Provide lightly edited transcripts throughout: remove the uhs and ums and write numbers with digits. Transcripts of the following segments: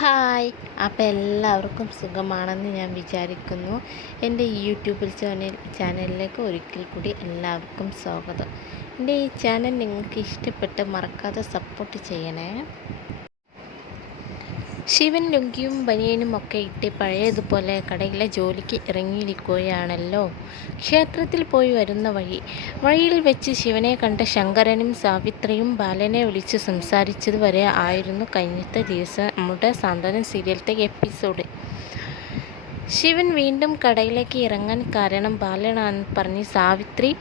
Hi. അപ്പോൾ എല്ലാവർക്കും സുഖമാണെന്ന് ഞാൻ വിചാരിക്കുന്നു. എൻ്റെ ഈ യൂട്യൂബിൽ ചാനലിലേക്ക് ഒരിക്കൽ കൂടി എല്ലാവർക്കും സ്വാഗതം. എൻ്റെ ഈ ചാനൽ നിങ്ങൾക്ക് ഇഷ്ടപ്പെട്ട് മറക്കാതെ സപ്പോർട്ട് ചെയ്യണേ. ശിവൻ ലുങ്കിയും ബനിയനും ഒക്കെ ഇട്ട് പഴയതുപോലെ കടയിലെ ജോലിക്ക് ഇറങ്ങിയിരിക്കുകയാണല്ലോ. ക്ഷേത്രത്തിൽ പോയി വരുന്ന വഴിയിൽ വെച്ച് ശിവനെ കണ്ട ശങ്കരനും സാവിത്രിയും ബാലനെ വിളിച്ച് സംസാരിച്ചത് വരെ ആയിരുന്നു കഴിഞ്ഞത്തെ ദിവസം നമ്മുടെ സാന്ത്വനം സീരിയലത്തെ എപ്പിസോഡ്. ശിവൻ വീണ്ടും കടയിലേക്ക് ഇറങ്ങാൻ കാരണം ബാലനാണെന്ന് പറഞ്ഞ് സാവിത്രി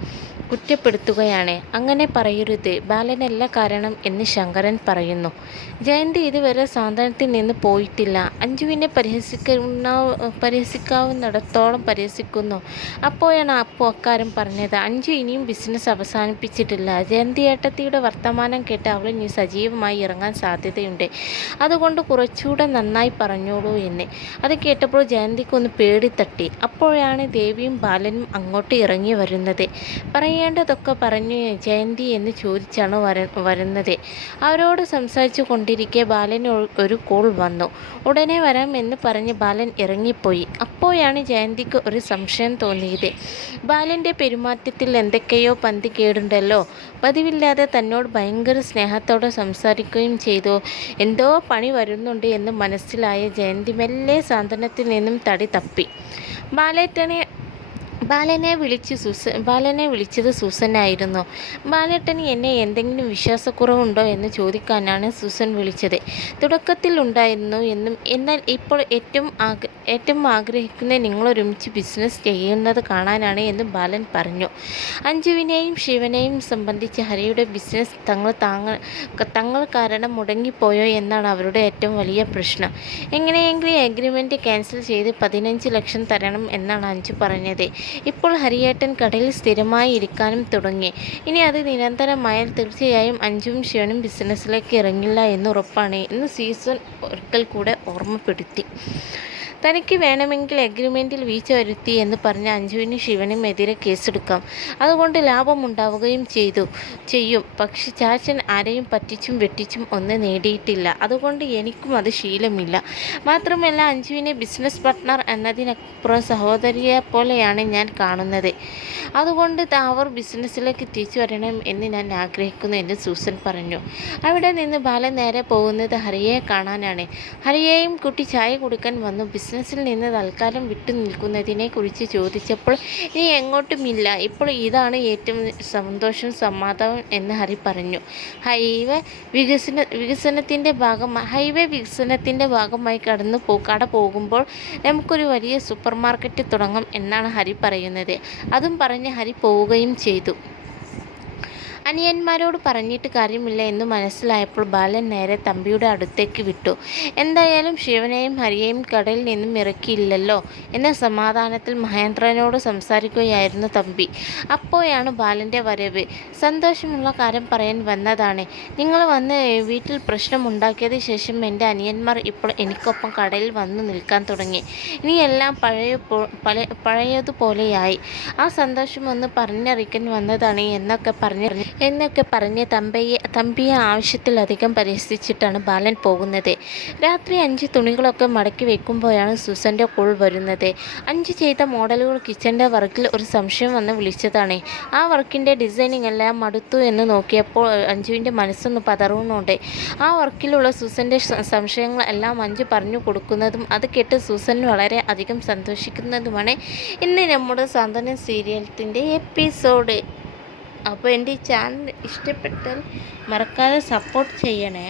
കുറ്റപ്പെടുത്തുകയാണ്. അങ്ങനെ പറയരുത്, ബാലനല്ല കാരണം എന്ന് ശങ്കരൻ പറയുന്നു. ജയന്തി ഇതുവരെ സാന്ത്വനത്തിൽ നിന്ന് പോയിട്ടില്ല. അഞ്ജുവിനെ പരിഹസിക്കാവുന്നിടത്തോളം പരിഹസിക്കുന്നു. അപ്പോഴാണ് അക്കാര്യം പറഞ്ഞത്. അഞ്ജു ഇനിയും ബിസിനസ് അവസാനിപ്പിച്ചിട്ടില്ല. ജയന്തി ഏട്ടത്തിയുടെ വർത്തമാനം കേട്ട് അവൾ ഇനി സജീവമായി ഇറങ്ങാൻ സാധ്യതയുണ്ട്. അതുകൊണ്ട് കുറച്ചുകൂടെ നന്നായി പറഞ്ഞോളൂ എന്ന്. അത് കേട്ടപ്പോൾ ജയന്തിക്കൊന്ന് പേടി തട്ടി. അപ്പോഴാണ് ദേവിയും ബാലനും അങ്ങോട്ട് ഇറങ്ങി വരുന്നത്. പറയേണ്ടതൊക്കെ പറഞ്ഞു ജയന്തി എന്ന് ചോദിച്ചാണ് വരുന്നത്. അവരോട് സംസാരിച്ചു കൊണ്ടിരിക്കെ ബാലന് ഒരു കോൾ വന്നു. ഉടനെ വരാം എന്ന് പറഞ്ഞ് ബാലൻ ഇറങ്ങിപ്പോയി. അപ്പോഴാണ് ജയന്തിക്ക് ഒരു സംശയം തോന്നിയത്. ബാലൻ്റെ പെരുമാറ്റത്തിൽ എന്തൊക്കെയോ പന്തി കേടുണ്ടല്ലോ. പതിവില്ലാതെ തന്നോട് ഭയങ്കര സ്നേഹത്തോടെ സംസാരിക്കുകയും ചെയ്തു. എന്തോ പണി വരുന്നുണ്ട് എന്ന് മനസ്സിലായ ജയന്തി മെല്ലെ സാന്ത്വനത്തിൽ നിന്നും തടി തപ്പി. ബാലനെ വിളിച്ചത് സൂസനായിരുന്നു. ബാലേട്ടന് എന്നെ എന്തെങ്കിലും വിശ്വാസക്കുറവുണ്ടോ എന്ന് ചോദിക്കാനാണ് സൂസൻ വിളിച്ചത്. തുടക്കത്തിൽ ഉണ്ടായിരുന്നു എന്നും, എന്നാൽ ഇപ്പോൾ ഏറ്റവും ആഗ്രഹിക്കുന്ന നിങ്ങളൊരുമിച്ച് ബിസിനസ് ചെയ്യുന്നത് കാണാനാണ് എന്നും ബാലൻ പറഞ്ഞു. അഞ്ജുവിനെയും ശിവനെയും സംബന്ധിച്ച് ഹരിയുടെ ബിസിനസ് തങ്ങൾ കാരണം മുടങ്ങിപ്പോയോ എന്നാണ് അവരുടെ ഏറ്റവും വലിയ പ്രശ്നം. എങ്ങനെയെങ്കിലും എഗ്രിമെൻറ്റ് ക്യാൻസൽ ചെയ്ത് 15 ലക്ഷം തരണം എന്നാണ് അഞ്ജു പറഞ്ഞത്. ഇപ്പോൾ ഹരിയേട്ടൻ കടയിൽ സ്ഥിരമായി ഇരിക്കാനും തുടങ്ങി. ഇനി അത് നിരന്തരമായാൽ തീർച്ചയായും അഞ്ജുവും ശിവനും ബിസിനസ്സിലേക്ക് ഇറങ്ങില്ല എന്ന് ഉറപ്പാണ് എന്ന് സീസൺ ഒരിക്കൽ കൂടെ ഓർമ്മപ്പെടുത്തി. തനിക്ക് വേണമെങ്കിൽ എഗ്രിമെൻറ്റിൽ വീഴ്ച വരുത്തി എന്ന് പറഞ്ഞ് അഞ്ജുവിനും ശിവനും എതിരെ കേസെടുക്കാം. അതുകൊണ്ട് ലാഭമുണ്ടാവുകയും ചെയ്യും. പക്ഷെ ചാച്ചൻ ആരെയും പറ്റിച്ചും വെട്ടിച്ചും ഒന്നും നേടിയിട്ടില്ല. അതുകൊണ്ട് എനിക്കും അത് ശീലമില്ല. മാത്രമല്ല അഞ്ജുവിനെ ബിസിനസ് പാർട്ട്ണർ എന്നതിനപ്പുറം സഹോദരിയെ പോലെയാണ് ഞാൻ കാണുന്നത്. അതുകൊണ്ട് അവർ ബിസിനസ്സിലേക്ക് തിരിച്ചു വരണം എന്ന് ഞാൻ ആഗ്രഹിക്കുന്നു എന്ന് സൂസൻ പറഞ്ഞു. അവിടെ നിന്ന് ബാലൻ നേരെ പോകുന്നത് ഹരിയെ കാണാനാണ്. ഹരിയെയും കുട്ടി ചായ കുടിക്കാൻ വന്നു. ബിസിനസ്സിൽ നിന്ന് തൽക്കാലം വിട്ടു നിൽക്കുന്നതിനെ കുറിച്ച് ചോദിച്ചപ്പോൾ ഇനി എങ്ങോട്ടുമില്ല, ഇപ്പോൾ ഇതാണ് ഏറ്റവും സന്തോഷം സമാധാനം എന്ന് ഹരി പറഞ്ഞു. ഹൈവേ വികസനത്തിൻ്റെ ഭാഗമായി കട പോകുമ്പോൾ നമുക്കൊരു വലിയ സൂപ്പർ മാർക്കറ്റ് തുടങ്ങാം എന്നാണ് ഹരി പറയുന്നത്. അതും പറഞ്ഞ് ഹരി പോവുകയും ചെയ്തു. അനിയന്മാരോട് പറഞ്ഞിട്ട് കാര്യമില്ല എന്ന് മനസ്സിലായപ്പോൾ ബാലൻ നേരെ തമ്പിയുടെ അടുത്തേക്ക് വിട്ടു. എന്തായാലും ശിവനെയും ഹരിയെയും കടയിൽ നിന്നും ഇറക്കിയില്ലല്ലോ എന്ന സമാധാനത്തിൽ മഹേന്ദ്രനോട് സംസാരിക്കുകയായിരുന്നു തമ്പി. അപ്പോഴാണ് ബാലൻ്റെ വരവ്. സന്തോഷമുള്ള കാര്യം പറയാൻ വന്നതാണ്. നിങ്ങൾ വന്ന് വീട്ടിൽ പ്രശ്നമുണ്ടാക്കിയതിന് ശേഷം എൻ്റെ അനിയന്മാർ ഇപ്പോൾ എനിക്കൊപ്പം കടയിൽ വന്നു നിൽക്കാൻ തുടങ്ങി. ഇനിയെല്ലാം പഴയതുപോലെയായി. ആ സന്തോഷമൊന്ന് പറഞ്ഞറിയിക്കാൻ വന്നതാണ് എന്നൊക്കെ പറഞ്ഞ് തമ്പിയെ ആവശ്യത്തിലധികം പരിഹസിച്ചിട്ടാണ് ബാലൻ പോകുന്നത്. രാത്രി 5 തുണികളൊക്കെ മടക്കി വെക്കുമ്പോഴാണ് സൂസൻ്റെ കോൾ വരുന്നത്. 5 ചെയ്ത മോഡലുകൾ കിച്ചൻ്റെ വർക്കിൽ ഒരു സംശയം വന്ന് വിളിച്ചതാണ്. ആ വർക്കിൻ്റെ ഡിസൈനിങ് എല്ലാം മടുത്തു എന്ന് നോക്കിയപ്പോൾ അഞ്ജുവിൻ്റെ മനസ്സൊന്ന് പതറുന്നുണ്ട്. ആ വർക്കിലുള്ള സൂസൻ്റെ സംശയങ്ങൾ എല്ലാം അഞ്ജു പറഞ്ഞു കൊടുക്കുന്നതും അത് കേട്ട് സൂസൻ വളരെ അധികം സന്തോഷിക്കുന്നതുമാണ് ഇന്ന് നമ്മുടെ സാന്ത്വനം സീരിയലത്തിൻ്റെ എപ്പിസോഡ്. അപ്പോൾ എൻ്റെ ഈ ചാനൽ ഇഷ്ടപ്പെട്ടാൽ മറക്കാതെ സപ്പോർട്ട് ചെയ്യണേ.